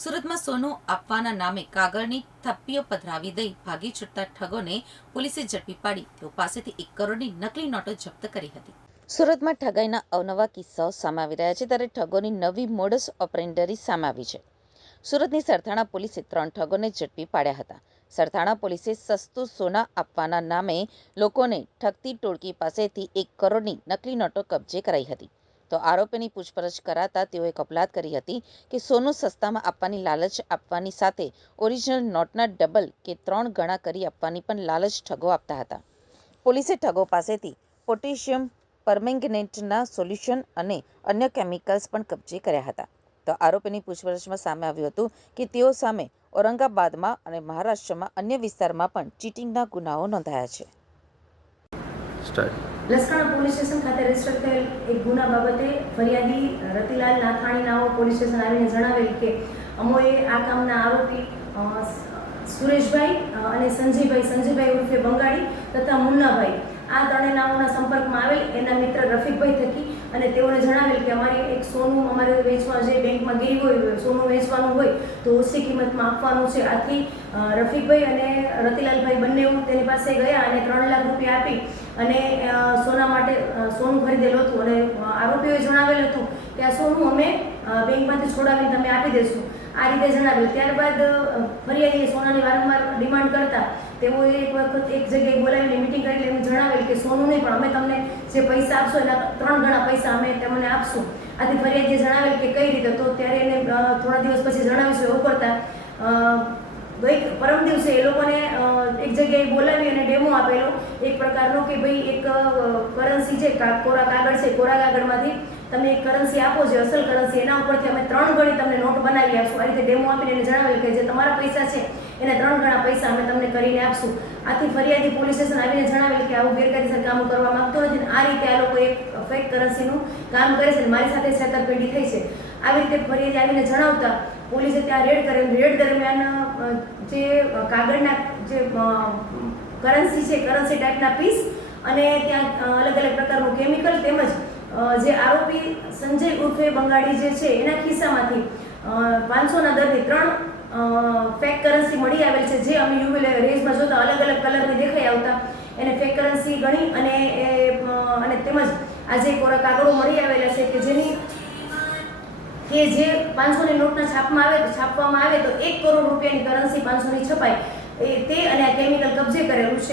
સુરતમાં સોનું આપવાના નામે કાગળની થપ્પીઓ પધરાવી દઈ ભાગી છૂટતા ઠગોને પોલીસે ઝડપી પાડી તેઓ પાસેથી 1 કરોડની નકલી નોટો જપ્ત કરી હતી. સુરતમાં ઠગાઈના અવનવા કિસ્સાઓ સામે આવી રહ્યા છે, ત્યારે ઠગોની નવી મોડસ ઓપરેન્ડરી સામે આવી છે. સુરતની સરથાણા પોલીસે 3 ઠગોને ઝડપી પાડ્યા હતા. સરથાણા પોલીસે સસ્તું સોના આપવાના નામે લોકોને ઠગતી ટોળકી પાસેથી 1 કરોડની નકલી નોટો કબજે કરાઈ હતી. તો આરોપીની પૂછપરછ કરાતા તેઓએ કબૂલાત કરી હતી કે સોનું સસ્તામાં આપવાની લાલચ આપવાની સાથે ઓરિજિનલ નોટના ડબલ કે 3 ગણા કરી આપવાની પણ લાલચ ઠગો આપતા હતા. પોલીસે ઠગો પાસેથી પોટેશિયમ પરમેંગનેટના સોલ્યુશન અને અન્ય કેમિકલ્સ પણ કબજે કર્યા હતા. તો આરોપીની પૂછપરછમાં સામે આવ્યું હતું કે તેઓ સામે ઔરંગાબાદમાં અને મહારાષ્ટ્રમાં અન્ય વિસ્તારમાં પણ ચીટિંગના ગુનાઓ નોંધાયા છે. લસકાણા પોલીસ સ્ટેશન ખાતે રજીસ્ટર થયેલ એક ગુના બાબતે ફરિયાદી રતિલાલ નાથાણી નાઓ પોલીસ સ્ટેશન આવીને જણાવેલ કે અમોએ આ કામના આરોપી સુરેશભાઈ અને સંજયભાઈ ઉર્ફે બંગાળી તથા મુન્નાભાઈ આ ત્રણેય નામોના સંપર્કમાં આવેલ એના મિત્ર રફીકભાઈ થકી અને તેઓને જણાવેલ કે અમારે એક સોનું અમારે વેચવા જે બેંકમાં ગઈ હોય સોનું વેચવાનું હોય તો ઓછી કિંમતમાં આપવાનું છે. આથી રફીકભાઈ અને રતિલાલભાઈ બંને તેની પાસે ગયા અને 3 લાખ રૂપિયા આપી અને સોના માટે સોનું ખરીદેલું હતું અને આરોપીઓએ જણાવેલ હતું કે આ સોનું અમે બેંકમાંથી છોડાવીને તમે આપી દેશું, આ રીતે જણાવેલ. ત્યારબાદ ફરિયાદીએ સોનાની વારંવાર ડિમાન્ડ કરતા તેઓએ એક વખત એક જગ્યાએ બોલાવીને મિટિંગ કરી એમ જણાવેલ કે સોનું નહીં પણ અમે તમને જે પૈસા આપશો એના 3 ગણા પૈસા અમે તમને આપશું. આથી ફરિયાદીએ જણાવેલ કે કઈ રીતે, તો ત્યારે એને થોડા દિવસ પછી જણાવીશું એવું કરતા પરમ દિવસે એ લોકોને એક જગ્યાએ બોલાવી અને ડેમો આપેલો એક પ્રકારનો કે ભાઈ એક કરન્સી છે, કોરા કાગળ છે, કોરા કાગળમાંથી તમે એક કરન્સી આપો જે અસલ કરન્સી, એના ઉપરથી અમે 3 ગણી તમને નોટ બનાવી આપશું. આ રીતે ડેમો આપીને એને જણાવેલ કે જે તમારા પૈસા છે એને 3 ગણા પૈસા અમે તમને કરીને આપશું. આથી ફરિયાદી પોલીસ સ્ટેશન આવીને જણાવેલ કે આવું ગેરકાયદેસર કામ કરવા માંગતો નથી, આ રીતે આ લોકો એક ફેક કરન્સીનું કામ કરે છે, મારી સાથે છેતરપિંડી થઈ છે. આવી રીતે ફરિયાદી આવીને જણાવતા પોલીસે ત્યાં રેડ દરમિયાન જે કાગળના જે કરન્સી છે, કરન્સી ટાઈપના પીસ અને ત્યાં અલગ અલગ પ્રકારનું કેમિકલ તેમજ જે આરોપી સંજય ઉર્ફે બંગાળી જે છે એના ખિસ્સામાંથી 500ના દરની 3 ફેક કરન્સી મળી આવેલ છે, જે અમે યુવી રેઝમાં જોતા અલગ અલગ કલરની દેખાઈ આવતા એને ફેક કરન્સી ગણી અને તેમજ આજે કોરા કાગળો મળી આવેલા છે કે જેની કે જે 500ની નોટના છાપવામાં આવે તો 1 કરોડ રૂપિયાની કરન્સી 500ની છપાય તે અને આ કેમિકલ કબજે કરેલું છે.